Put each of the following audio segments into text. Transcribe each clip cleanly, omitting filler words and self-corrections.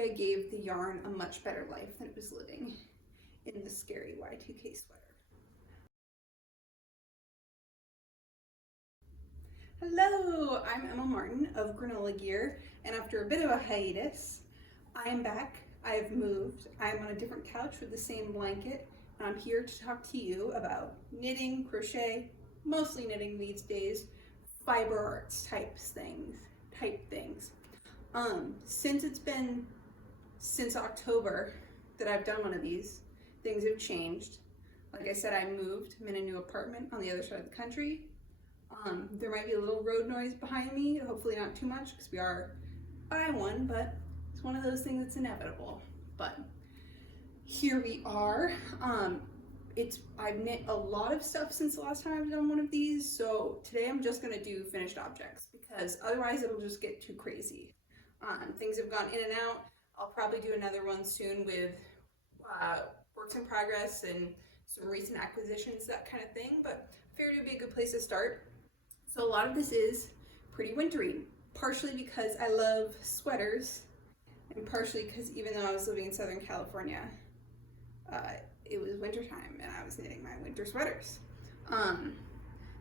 think I gave the yarn a much better life than it was living in the scary Y2K sweater. Hello, I'm Emma Martin of Granola Gear, and after a bit of a hiatus, I am back. I have moved. I am on a different couch with the same blanket, and I'm here to talk to you about knitting, crochet, mostly knitting these days, fiber arts type things. Since October that I've done one of these, things have changed. Like I said, I moved. I'm in a new apartment on the other side of the country. There might be a little road noise behind me, hopefully not too much because we are by one, but it's one of those things that's inevitable. But here we are. I've knit a lot of stuff since the last time I've done one of these, so today I'm just gonna do finished objects because otherwise it'll just get too crazy. Things have gone in and out. I'll probably do another one soon with works in progress and some recent acquisitions, that kind of thing, but I figured it would be a good place to start. So a lot of this is pretty wintry, partially because I love sweaters, and partially because even though I was living in Southern California, it was wintertime and I was knitting my winter sweaters.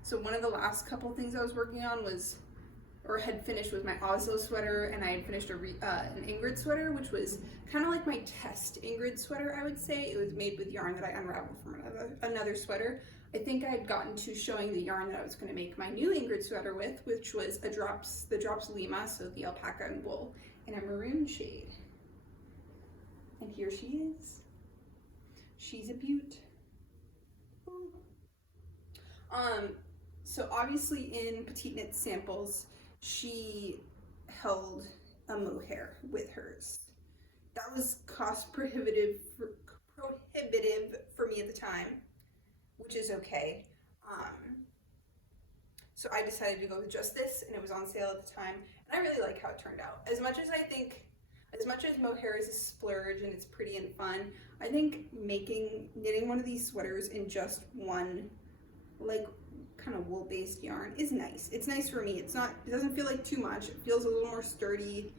So one of the last couple things I was working on had finished was my Oslo sweater, and I had finished an Ingrid sweater, which was kind of like my test Ingrid sweater, I would say. It was made with yarn that I unraveled from another sweater. I think I had gotten to showing the yarn that I was going to make my new Ingrid sweater with, which was the Drops Lima, so the alpaca and wool, in a maroon shade. And here she is. She's a beaut. So obviously in Petite Knit samples, she held a mohair with hers. That was cost prohibitive for me at the time, which is okay. So I decided to go with just this, and it was on sale at the time, and I really like how it turned out. As much as mohair is a splurge and it's pretty and fun, I think knitting one of these sweaters in just one, like, kind of wool-based yarn is nice. It's nice for me. It doesn't feel like too much. It feels a little more sturdy,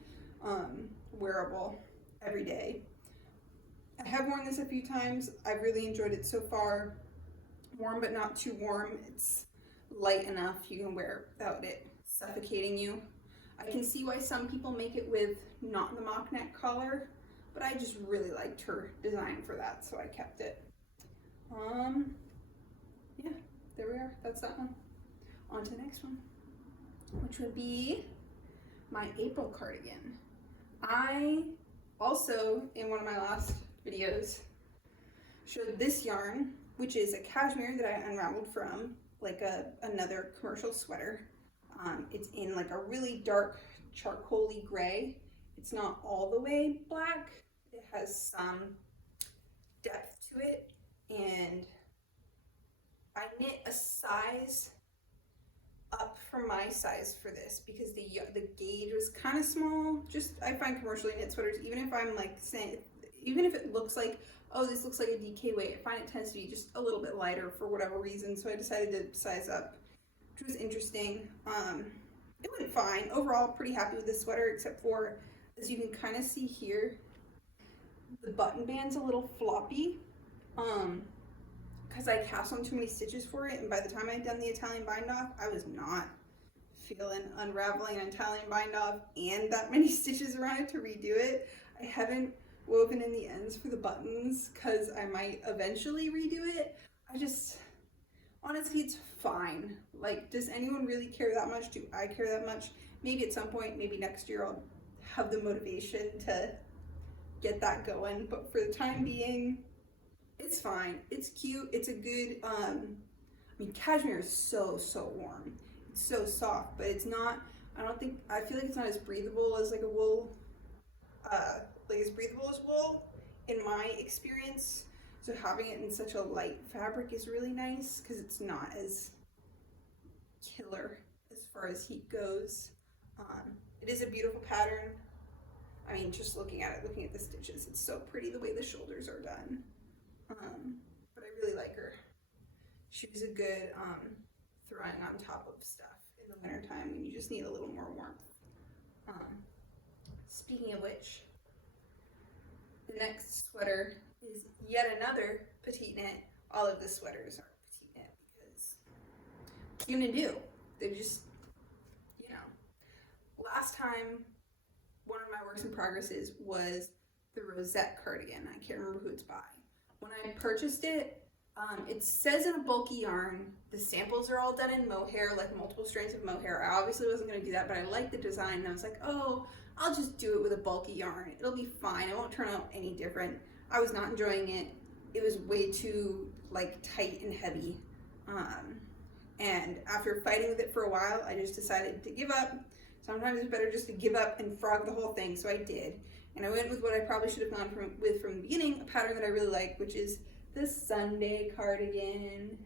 wearable every day. I have worn this a few times. I've really enjoyed it so far. Warm but not too warm. It's light enough you can wear without it suffocating you. I can see why some people make it with not the mock neck collar, but I just really liked her design for that, so I kept it. Yeah, there we are. That's that one. On to the next one, which would be my April cardigan. I also, in one of my last videos, showed this yarn, which is a cashmere that I unraveled from like another commercial sweater. It's in like a really dark charcoaly gray. It's not all the way black. It has some depth to it, and I knit a size up from my size for this because the gauge was kind of small. I find commercially knit sweaters, even if it looks like, oh, this looks like a DK weight, I find it tends to be just a little bit lighter for whatever reason, so I decided to size up, which was interesting. It went fine. Overall, pretty happy with this sweater, except for, as you can kind of see here, the button band's a little floppy, because I cast on too many stitches for it, and by the time I had done the Italian bind off, I was not feeling unraveling an Italian bind off and that many stitches around it to redo it. I haven't woven in the ends for the buttons because I might eventually redo it. Honestly, it's fine. Like, does anyone really care that much? Do I care that much? Maybe at some point, maybe next year, I'll have the motivation to get that going, but for the time being, it's fine. It's cute. It's a good, I mean, cashmere is so warm. It's so soft, but it's not, I feel like it's not as breathable as like a wool, as breathable as wool in my experience. So having it in such a light fabric is really nice because it's not as killer as far as heat goes. It is a beautiful pattern. I mean, just looking at the stitches, it's so pretty the way the shoulders are done. But I really like her. She was a good throwing on top of stuff in the wintertime when you just need a little more warmth. Speaking of which, next sweater is yet another petite knit. All of the sweaters are petite knit because what are you gonna do? They're just, you know. Last time, one of my works in progresses was the Rosette cardigan. I can't remember who it's by. When I purchased it, it says in a bulky yarn, the samples are all done in mohair, like multiple strands of mohair. I obviously wasn't going to do that, but I liked the design, and I was like, oh, I'll just do it with a bulky yarn. It'll be fine. It won't turn out any different. I was not enjoying it. It was way too like tight and heavy. And after fighting with it for a while, I just decided to give up. Sometimes it's better just to give up and frog the whole thing, so I did. And I went with what I probably should have gone with from the beginning, a pattern that I really like, which is the Sunday cardigan.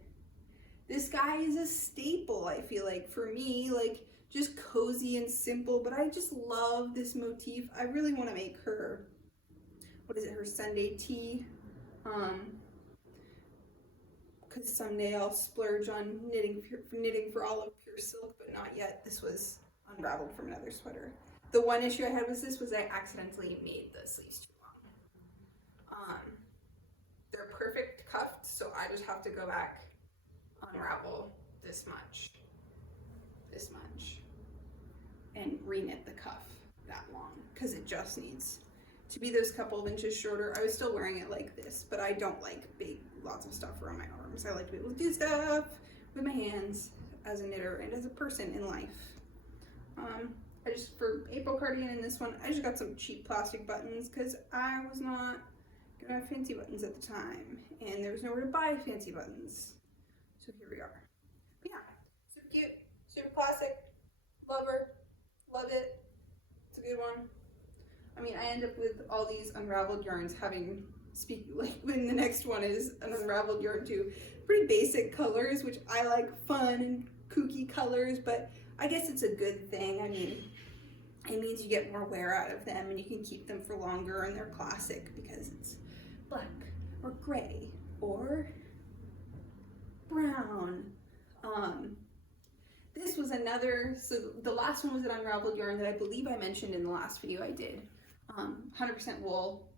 This guy is a staple, I feel like, for me, like just cozy and simple, but I just love this motif. I really want to make her, what is it, her Sunday tee, because someday I'll splurge on knitting for all of pure silk, but not yet. This was unraveled from another sweater. The one issue I had with this was I accidentally made the sleeves too long. They're perfect cuffed, so I just have to go back, unravel this much, and reknit the cuff that long, because it just needs to be those couple of inches shorter. I was still wearing it like this, but I don't like lots of stuff around my arms. I like to be able to do stuff with my hands as a knitter and as a person in life. I just, for April cardigan in this one, I just got some cheap plastic buttons because I was not gonna have fancy buttons at the time, and there was nowhere to buy fancy buttons. So here we are. But yeah, super cute, super classic. Love her, love it. It's a good one. I mean, I end up with all these unraveled yarns having, like when the next one is an unraveled yarn too. Pretty basic colors, which I like, fun and kooky colors, but I guess it's a good thing. I mean, it means you get more wear out of them and you can keep them for longer, and they're classic because it's black or gray or brown. This was another, so the last one was an unraveled yarn that I believe I mentioned in the last video I did. 100% wool.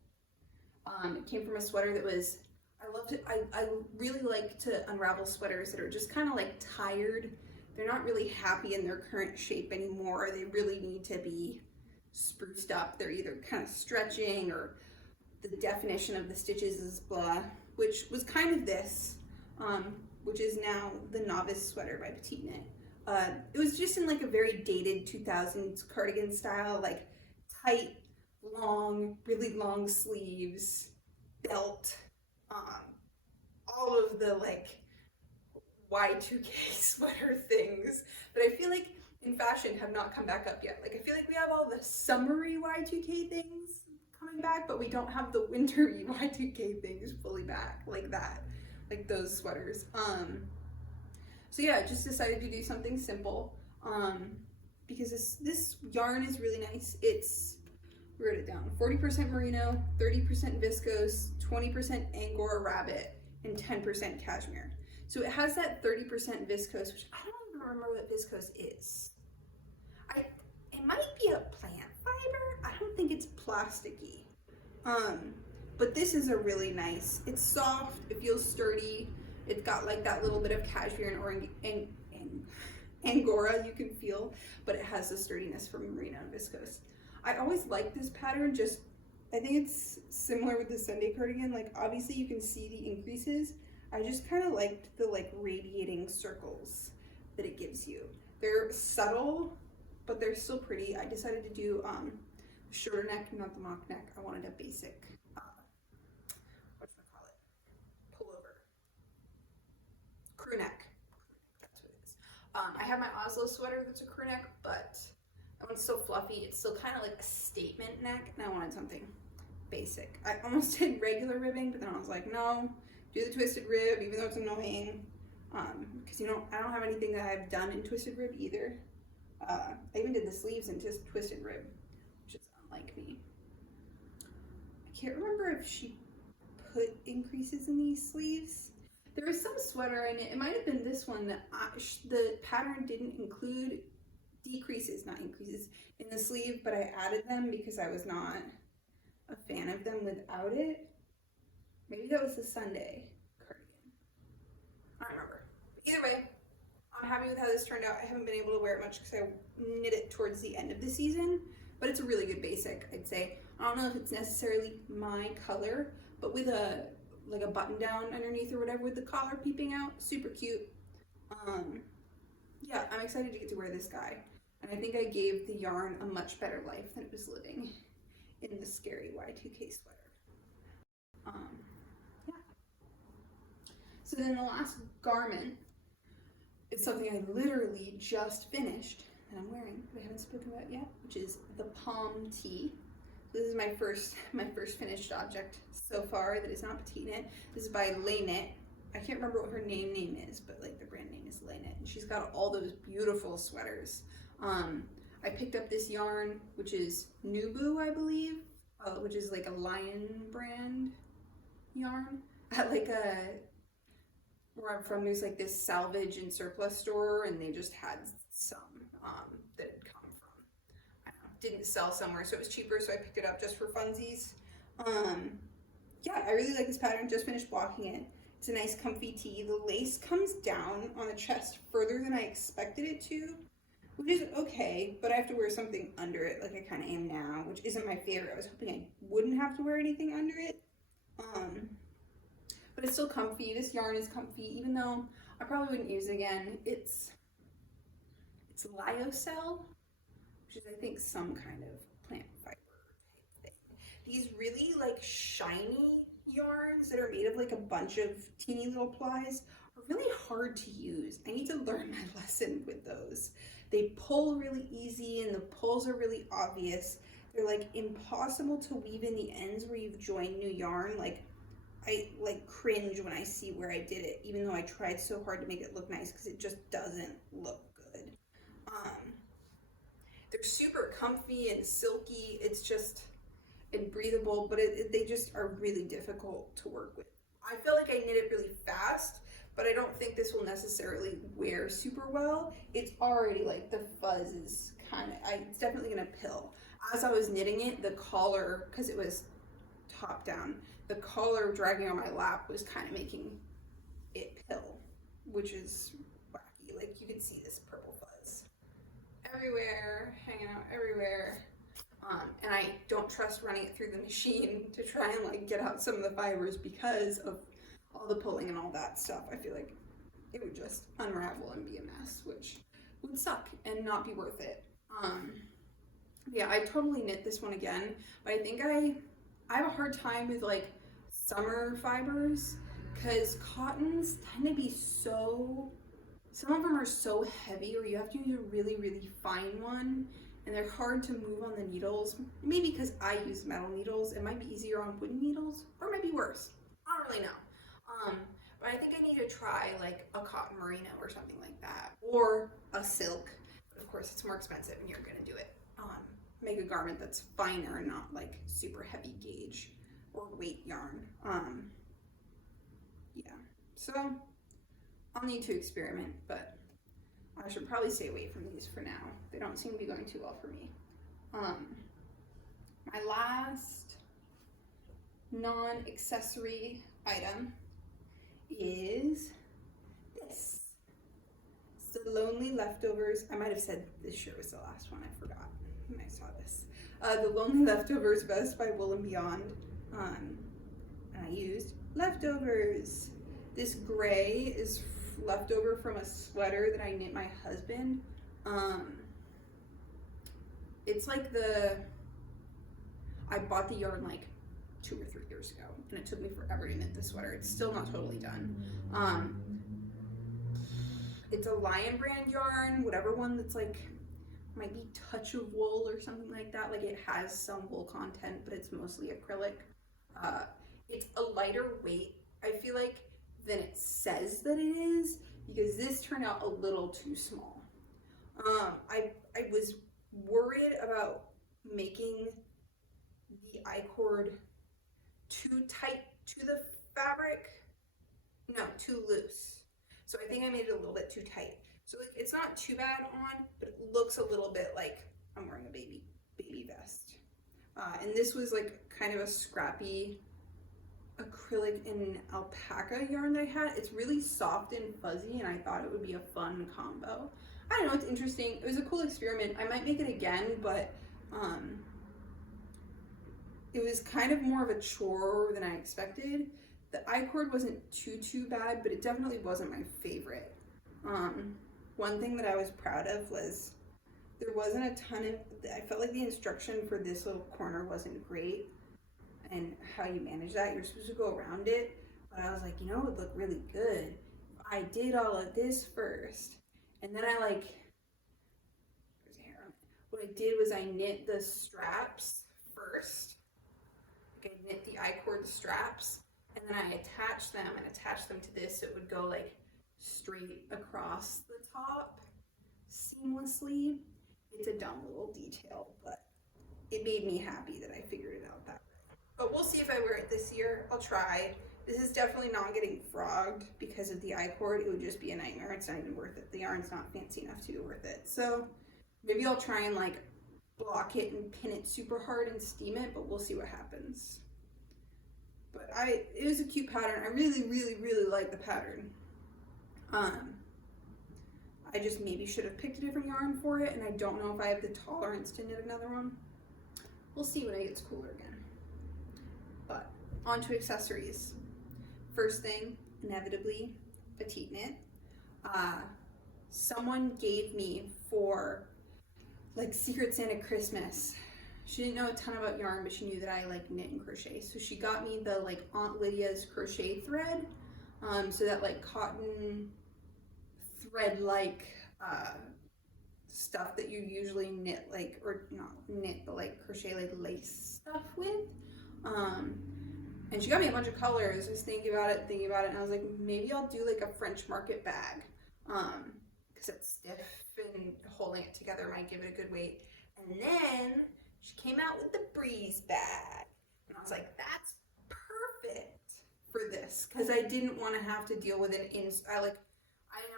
It came from a sweater that was, I loved it. I really like to unravel sweaters that are just kind of like tired. They're not really happy in their current shape anymore. They really need to be spruced up. They're either kind of stretching or the definition of the stitches is blah, which was kind of this, which is now the Novice Sweater by Petite Knit. It was just in like a very dated 2000s cardigan style, like tight, long, really long sleeves, belt, all of the like Y2K sweater things that I feel like in fashion have not come back up yet. Like I feel like we have all the summery Y2K things coming back, but we don't have the wintry Y2K things fully back like that, like those sweaters. So yeah, I just decided to do something simple because this yarn is really nice. It's, wrote it down, 40% merino, 30% viscose, 20% Angora rabbit, and 10% cashmere. So it has that 30% viscose, which I don't even remember what viscose is. It might be a plant fiber. I don't think it's plasticky. But this is a really nice, it's soft, it feels sturdy. It's got like that little bit of cashmere and Angora you can feel, but it has the sturdiness from merino and viscose. I always like this pattern, just, I think it's similar with the Sunday cardigan. Like obviously you can see the increases. I just kind of liked the like radiating circles that it gives you. They're subtle, but they're still pretty. I decided to do shorter neck, not the mock neck. I wanted a basic, pullover. Crew neck. That's what it is. I have my Oslo sweater that's a crew neck, but that one's so fluffy. It's still kind of like a statement neck, and I wanted something basic. I almost did regular ribbing, but then I was like, no, do the twisted rib, even though it's annoying. Because I don't have anything that I've done in twisted rib either. I even did the sleeves in just twisted rib, which is unlike me. I can't remember if she put increases in these sleeves. There was some sweater in it. It might have been this one that the pattern didn't include decreases, not increases, in the sleeve, but I added them because I was not a fan fan of them without it. Maybe that was the Sunday cardigan. I don't remember. Either way, I'm happy with how this turned out. I haven't been able to wear it much because I knit it towards the end of the season, but it's a really good basic, I'd say. I don't know if it's necessarily my color, but with a button down underneath or whatever with the collar peeping out, super cute. Yeah, I'm excited to get to wear this guy. And I think I gave the yarn a much better life than it was living in the scary Y2K sweater. Yeah. So then the last garment is something I literally just finished that I'm wearing, but I haven't spoken about yet, which is the Palme Tee. So this is my first finished object so far that is not petite knit. This is by Knit. I can't remember what her name is, but like the brand name is Knit, and she's got all those beautiful sweaters. I picked up this yarn, which is Nubu, I believe, which is like a Lion brand yarn at like where I'm from. There's like this salvage and surplus store, and they just had some that had come from, I don't know, didn't sell somewhere, so it was cheaper, so I picked it up just for funsies. Yeah, I really like this pattern. Just finished blocking it. It's a nice comfy tee. The lace comes down on the chest further than I expected it to, which is okay, but I have to wear something under it like I kind of am now, which isn't my favorite. I was hoping I wouldn't have to wear anything under it. But it's still comfy. This yarn is comfy, even though I probably wouldn't use it again. It's lyocell, which is I think some kind of plant fiber type thing. These really like shiny yarns that are made of like a bunch of teeny little plies are really hard to use. I need to learn my lesson with those. They pull really easy and the pulls are really obvious. They're like impossible to weave in the ends where you've joined new yarn. Like I like cringe when I see where I did it, even though I tried so hard to make it look nice because it just doesn't look good. They're super comfy and silky. It's just and breathable, but they just are really difficult to work with. I feel like I knit it really fast, but I don't think this will necessarily wear super well. It's already like the fuzz is it's definitely gonna pill. As I was knitting it, the collar, because it was top down, the collar dragging on my lap was kind of making it pill, which is wacky. Like you can see this purple fuzz everywhere, hanging out everywhere. And I don't trust running it through the machine to try and like get out some of the fibers because of all the pulling and all that stuff. I feel like it would just unravel and be a mess, which would suck and not be worth it. Yeah, I totally knit this one again, but I think I have a hard time with like summer fibers because cottons tend to be some of them are so heavy, or you have to use a really, really fine one, and they're hard to move on the needles. Maybe because I use metal needles, it might be easier on wooden needles, or it might be worse. I don't really know. But I think I need to try like a cotton merino or something like that, or a silk. But of course, it's more expensive, and you're gonna do it. Make a garment that's finer, not like super heavy gauge or weight yarn. Yeah. So I'll need to experiment, but I should probably stay away from these for now. They don't seem to be going too well for me. My last non-accessory item is this. It's the Lonely Leftovers. I might have said this shirt was the last one. I forgot when I saw this. The Lonely Leftovers vest by Wool & Beyond. And I used leftovers. This gray is leftover from a sweater that I knit my husband. It's like I bought the yarn like 2 or 3 years ago, and it took me forever to knit this sweater. It's still not totally done. It's a Lion brand yarn, whatever one that's like, might be Touch of Wool or something like that. Like it has some wool content, but it's mostly acrylic. It's a lighter weight, I feel like, than it says that it is, because this turned out a little too small. I was worried about making the I-cord too tight to the fabric. No, too loose. So I think I made it a little bit too tight. So like it's not too bad on, but it looks a little bit like I'm wearing a baby vest. And this was like kind of a scrappy acrylic and alpaca yarn that I had. It's really soft and fuzzy, and I thought it would be a fun combo. I don't know, it's interesting. It was a cool experiment. I might make it again, but it was kind of more of a chore than I expected. The I-cord wasn't too bad, but it definitely wasn't my favorite. One thing that I was proud of was there wasn't a ton of, I felt like the instruction for this little corner wasn't great, and how you manage that. You're supposed to go around it, but I was like, you know, it would look really good if I did all of this first. And then I like, there's hair on it. What I did was I knit the straps first. Like I knit the I-cord straps, and then I attached them to this so it would go like straight across the top seamlessly. It's a dumb little detail, but it made me happy that I figured it out that way. But we'll see if I wear it this year. I'll try. This is definitely not getting frogged because of the I-cord. It would just be a nightmare. It's not even worth it. The yarn's not fancy enough to be worth it. So maybe I'll try and like block it and pin it super hard and steam it, but we'll see what happens. But it was a cute pattern. I really like the pattern. I just maybe should have picked a different yarn for it, and I don't know if I have the tolerance to knit another one. We'll see when it gets cooler again. But on to accessories. First thing, inevitably, petite knit. Someone gave me for like Secret Santa Christmas. She didn't know a ton about yarn, but she knew that I like knit and crochet. So she got me the like Aunt Lydia's crochet thread. So that like cotton thread like stuff that you usually knit like, or not knit, but like crochet like lace stuff with. And she got me a bunch of colors. Just thinking about it, and I was like, maybe I'll do like a French market bag, because it's stiff and holding it together might give it a good weight. And then she came out with the breeze bag, and I was like, that's perfect for this, because I didn't want to have to deal with I didn't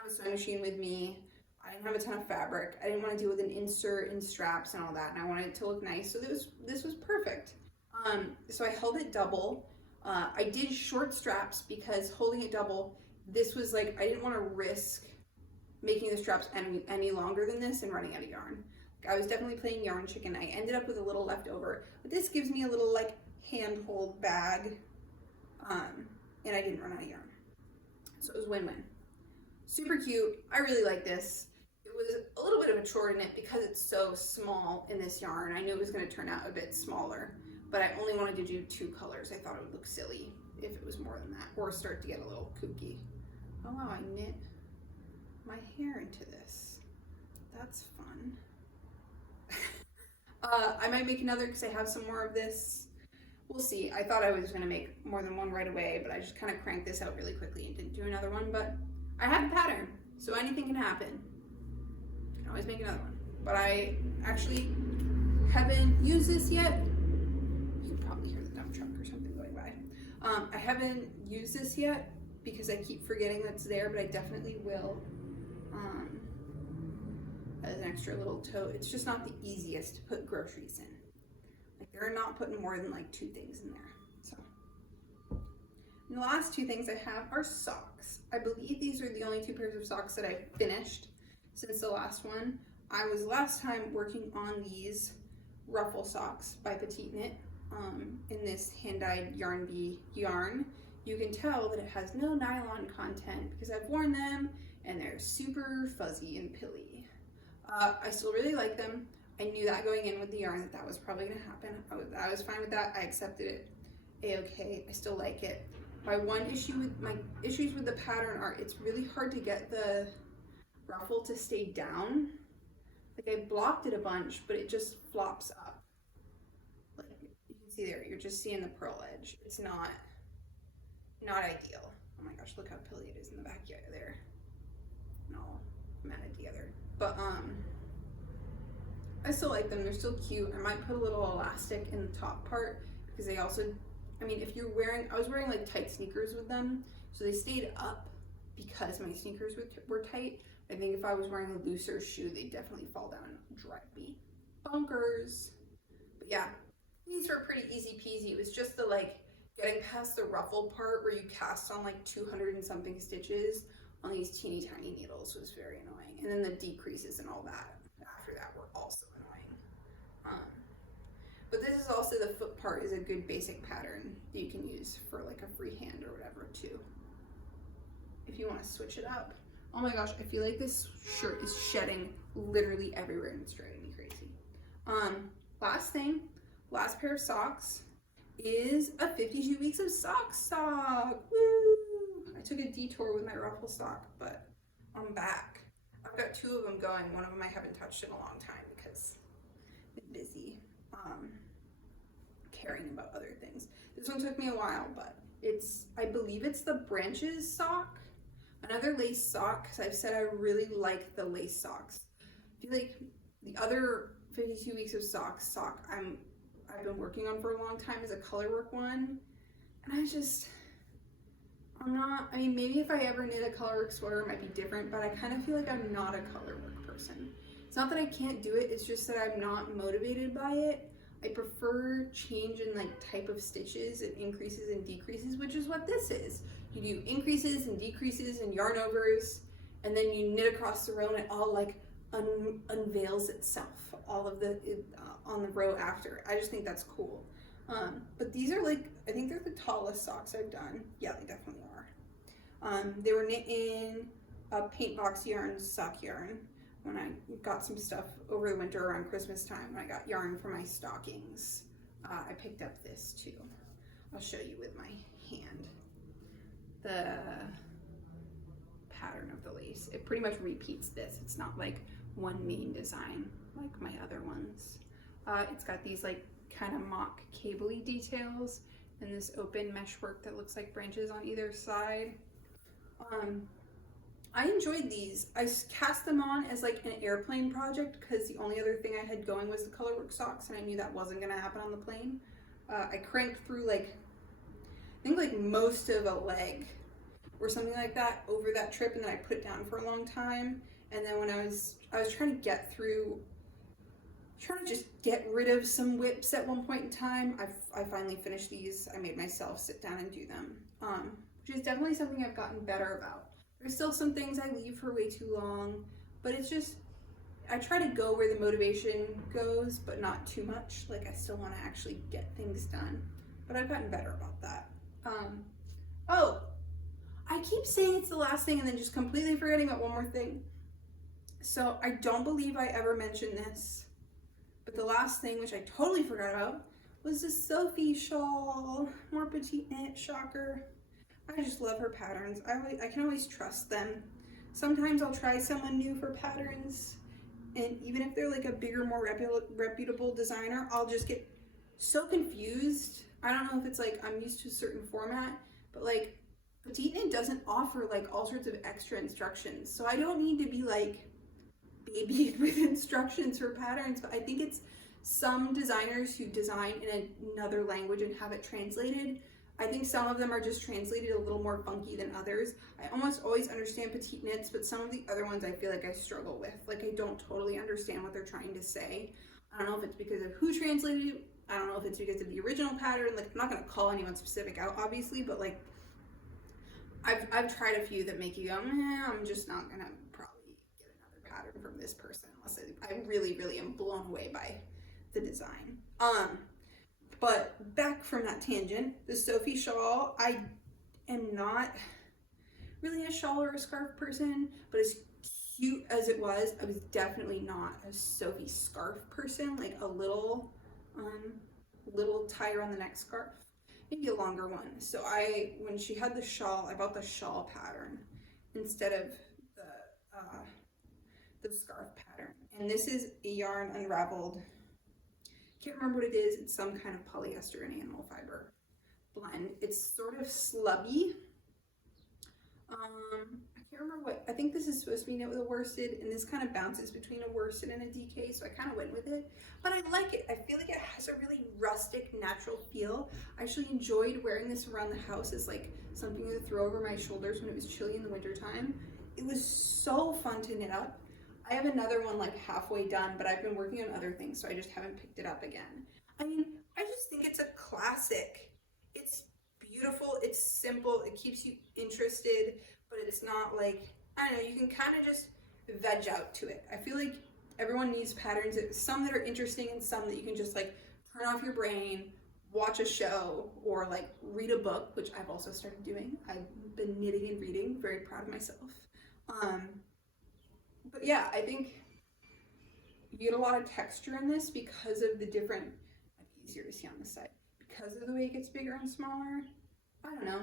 have a sewing machine with me. I didn't have a ton of fabric. I didn't want to deal with an insert and straps and all that, and I wanted it to look nice. So this was perfect. So I held it double. I did short straps because holding it double, this was like, I didn't want to risk making the straps any longer than this and running out of yarn. Like, I was definitely playing yarn chicken. I ended up with a little left over, but this gives me a little like handhold bag, and I didn't run out of yarn. So it was win-win. Super cute. I really like this. It was a little bit of a chore in it because it's so small in this yarn. I knew it was going to turn out a bit smaller, but I only wanted to do 2 colors. I thought it would look silly if it was more than that, or start to get a little kooky. Oh wow, I knit my hair into this. That's fun. I might make another because I have some more of this. We'll see. I thought I was going to make more than one right away, but I just kind of cranked this out really quickly and didn't do another one. But I have a pattern, so anything can happen. I can always make another one. But I actually haven't used this yet. You can probably hear the dump truck or something going by. I haven't used this yet because I keep forgetting that's there, but I definitely will. As an extra little tote. It's just not the easiest to put groceries in. Like, they're not putting more than like 2 things in there. So, and the last 2 things I have are socks. I believe these are the only 2 pairs of socks that I've finished since the last one. I was last time working on these Ruffle Socks by Petite Knit in this hand-dyed Yarn Bee yarn. You can tell that it has no nylon content because I've worn them and they're super fuzzy and pilly. I still really like them. I knew that going in with the yarn that was probably going to happen. I was fine with that. I accepted it. A-okay. I still like it. My issues with the pattern are it's really hard to get the ruffle to stay down. Like, I blocked it a bunch, but it just flops up. Like, you can see there, you're just seeing the pearl edge. It's not ideal. Oh my gosh, look how pilly it is in the back there. No, I'm at it together. But I still like them. They're still cute. I might put a little elastic in the top part because they also, I mean, if you're wearing, I was wearing like tight sneakers with them, so they stayed up because my sneakers were tight. I think if I was wearing a looser shoe, they'd definitely fall down and drive me bonkers. But yeah, These were pretty easy peasy. It was just the like getting past the ruffle part where you cast on like 200 and something stitches on these teeny tiny needles was very annoying. And then the decreases and all that after that were also annoying. But this is also, the foot part is a good basic pattern that you can use for like a freehand or whatever too, if you want to switch it up. Oh my gosh, I feel like this shirt is shedding literally everywhere and it's driving me crazy. Last thing, last pair of socks is a 52 weeks of sock. Woo! I took a detour with my Ruffle sock, but I'm back. I've got 2 of them going. One of them I haven't touched in a long time because I'm busy caring about other things. This one took me a while, but I believe it's the Branches sock. Another lace sock, because I've said I really like the lace socks. I feel like the other 52 weeks of sock I've been working on for a long time is a colorwork one, and I mean, maybe if I ever knit a colorwork sweater it might be different, but I kind of feel like I'm not a colorwork person. It's not that I can't do it, it's just that I'm not motivated by it. I prefer change in like type of stitches and increases and decreases, which is what this is. You do increases and decreases and yarn overs, and then you knit across the row and it all like unveils itself, all of the on the row after. I just think that's cool. But these are like, I think they're the tallest socks I've done. Yeah, they definitely are. They were knit in a paint box yarn sock yarn when I got some stuff over the winter around Christmas time. When I got yarn for my stockings, I picked up this too. I'll show you with my hand the pattern of the lace. It pretty much repeats this. It's not like one main design like my other ones. It's got these like kind of mock cable-y details and this open mesh work that looks like branches on either side. I enjoyed these. I cast them on as like an airplane project because the only other thing I had going was the colorwork socks, and I knew that wasn't going to happen on the plane. I cranked through like, I think like most of a leg or something like that over that trip, and then I put it down for a long time. And then when I was trying to get through, trying to just get rid of some whips at one point in time, I finally finished these. I made myself sit down and do them, which is definitely something I've gotten better about. There's still some things I leave for way too long, but it's just, I try to go where the motivation goes, but not too much. Like I still want to actually get things done, but I've gotten better about that. Oh, I keep saying it's the last thing and then just completely forgetting about one more thing. So I don't believe I ever mentioned this, but the last thing, which I totally forgot about, was the Sophie Shawl. More petite knit, shocker. I just love her patterns. I can always trust them. Sometimes I'll try someone new for patterns, and even if they're like a bigger, more reputable designer, I'll just get so confused. I don't know if it's like I'm used to a certain format, but like petite knit doesn't offer like all sorts of extra instructions, so I don't need to be like babied with instructions for patterns. But I think it's some designers who design in another language and have it translated. I think some of them are just translated a little more funky than others. I almost always understand petite knits, but some of the other ones I feel like I struggle with. Like I don't totally understand what they're trying to say. I don't know if it's because of who translated it. I don't know if it's because of the original pattern. Like I'm not gonna call anyone specific out, obviously, but like I've tried a few that make you go, I'm just not gonna probably get another pattern from this person unless I really, really am blown away by the design. But back from that tangent, the Sophie Shawl, I am not really a shawl or a scarf person, but as cute as it was, I was definitely not a Sophie scarf person, like a little tie around the neck scarf, maybe a longer one. So when she had the shawl, I bought the shawl pattern instead of the scarf pattern. And this is a yarn unraveled. Can't remember what it is. It's some kind of polyester and animal fiber blend. It's sort of slubby. I can't remember what, I think this is supposed to be knit with a worsted, and this kind of bounces between a worsted and a DK, so I kind of went with it. But I like it. I feel like it has a really rustic, natural feel. I actually enjoyed wearing this around the house as like something to throw over my shoulders when it was chilly in the wintertime. It was so fun to knit up. I have another one like halfway done, but I've been working on other things, so I just haven't picked it up again. I mean, I just just think it's a classic. It's beautiful, it's simple, it keeps you interested, but it's not like, I don't know, you can kind of just veg out to it. I feel like everyone needs patterns, some that are interesting and some that you can just like turn off your brain, watch a show, or like read a book, which I've also started doing. I've been knitting and reading, very proud of myself. But yeah, I think you get a lot of texture in this because of the different, easier to see on this side, because of the way it gets bigger and smaller. I don't know,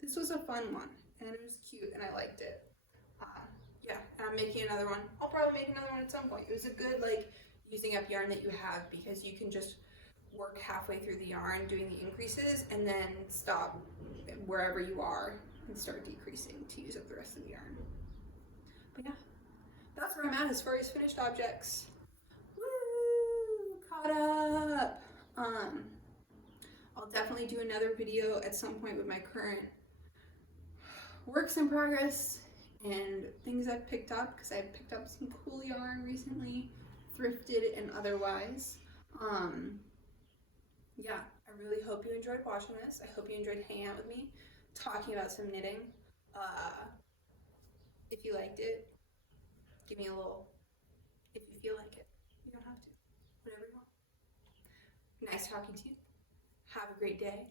this was a fun one and it was cute and I liked it. Yeah, and I'm making another one. I'll probably make another one at some point. It was a good like using up yarn that you have, because you can just work halfway through the yarn doing the increases and then stop wherever you are and start decreasing to use up the rest of the yarn. But yeah, that's where I'm at as far as finished objects. Woo! Caught up. I'll definitely do another video at some point with my current works in progress and things I've picked up, because I've picked up some cool yarn recently, thrifted and otherwise. Yeah, I really hope you enjoyed watching this. I hope you enjoyed hanging out with me, talking about some knitting. If you liked it, give me a little, if you feel like it. You don't have to, whatever you want. Nice talking to you. Have a great day.